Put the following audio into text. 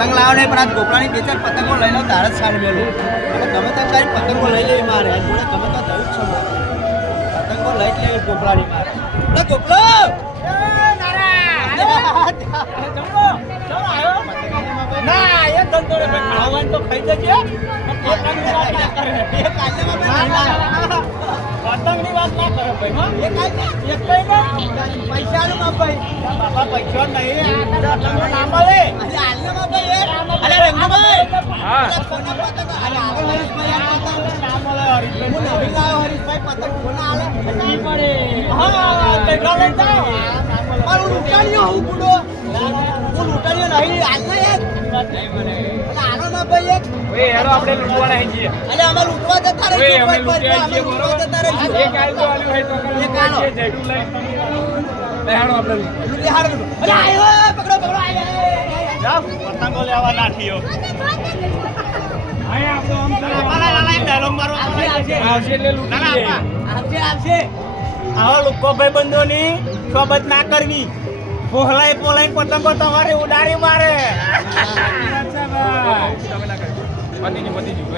પતંગ લાવો નહીં પણ આ ગોપડાની બે ચાર પતંગો લઈ લો તારે જ સાડ મેલું અને ગમે તો તારી પતંગો લઈ લેવી મારે જોડે ગમે તો થયું જ છે પતંગો લઈ જ લેવી ગોપડાની મારે ગોપડો ના એ ધંધો રે ખાવાનું તો ખાઈ જજે પતંગની વાત ના કરો ભાઈ હો એક કઈ પૈસા નું માં ભાઈ બાપા પૈસા નહીં પતંગ ના મળે અરે રંગભાઈ હા પતંગ અરે આગળ હરીશભાઈ આ પતંગ ના મળે હરીશભાઈ હું નવી લાવ્યો હરીશભાઈ પતંગ કોના આલે નહીં પડે હા તે ગાલે જાવ મારું લૂંટાણીઓ હું ગુડો હું લૂંટાણીઓ નહીં આલના એક નહીં મળે આનો ના ભાઈ એક ઓય હેરો આપણે લૂંટવાના હે છીએ અરે અમે લૂંટવા જતા ઓય રહીશું અમે ભાઈ લૂંટ્યા અમે છીએ લૂંટવા બરોબર જતા રહીશું એક આયલો આલ્યો હોય તો એક આલો. કે જેડું લઈ લેહાણો આપણે લૂંટી હારું અરે આયો પકડો આયો જાવ પતંગો લેવા નાઠીઓ આય આપણો આમ લાલા લાલા એમ ડાયલોગ મારો આવશે એટલે લૂંટી લે આવશે આવા લોકો ભાઈબંધોની સોબત ના કરવી પોહલાય પતંગો તમારે ઉડાડી મારે પતિજી